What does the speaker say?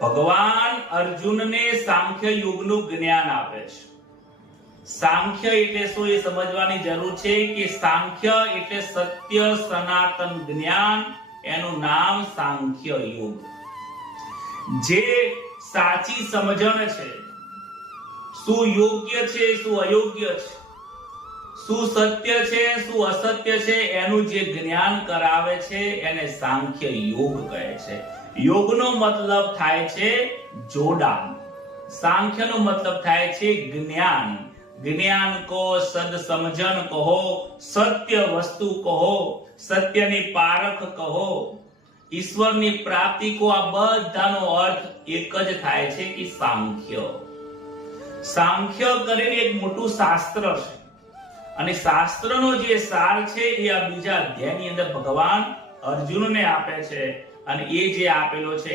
ભગવાન અર્જુનને સાંખ્ય યોગનું જ્ઞાન આપે છે. સાંખ્ય એટલે શું એ સમજવાની જરૂર છે કે સાંખ્ય એટલે સત્ય સનાતન જ્ઞાન, એનું નામ સાંખ્ય યોગ. જે સાચી સમજણ છે, શું યોગ્ય છે શું અયોગ્ય છે, શું સત્ય છે શું અસત્ય છે, એનું જે જ્ઞાન કરાવે છે એને સાંખ્ય યોગ કહે છે. યોગનો મતલબ થાય છે જોડાણ, સાંખ્યનો મતલબ થાય છે જ્ઞાન. જ્ઞાન કહો, સદ સમજણ કહો, સત્ય વસ્તુ કહો, સત્યની પારખ કહો, ઈશ્વરની પ્રાપ્તિ કહો, આ બધાનો અર્થ એક જ થાય છે કે સાંખ્ય. સાંખ્ય કરીને એક મોટું શાસ્ત્ર છે અને શાસ્ત્રનો જે સાર છે એ આ બીજા અધ્યાયની અંદર ભગવાન અર્જુનને આપે છે અને એ જે આપેલો છે